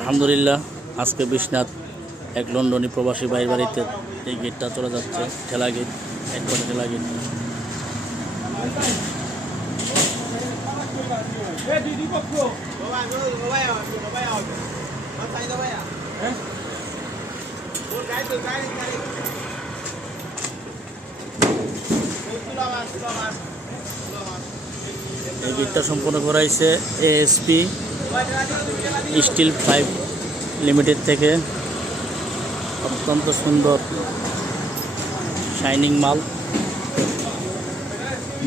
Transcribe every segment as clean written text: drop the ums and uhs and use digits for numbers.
আলহামদুলিল্লাহ আজকে বিশ্বনাথ এক লন্ডনী প্রবাসী ভাইয়ের বাড়িতে এই গেটটা চলে যাচ্ছে, ঠেলা গেট, একবারে ঠেলা গেট। এই গেটটা সম্পূর্ণ করাইছে এএসপি স্টিল পাইপ লিমিটেড থেকে। অত্যন্ত সুন্দর শাইনিং মাল,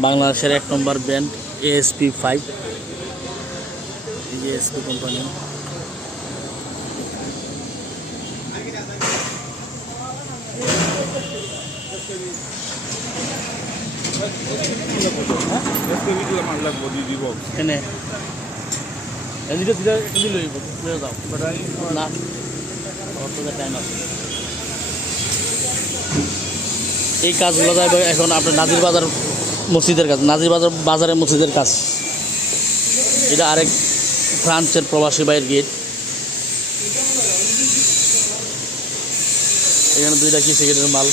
বাংলাদেশের 1 নম্বর ব্র্যান্ড এএসপি 5, এএসপি কোম্পানি। এই কাজগুলো যাবে এখন আপনার নাজির বাজার মসজিদের কাজ, নাজির বাজারের মসজিদের কাজ। এটা আরেক ফ্রান্সের প্রবাসী ভাইয়ের গেট। এখানে 2টা কিসে গেটের মাল।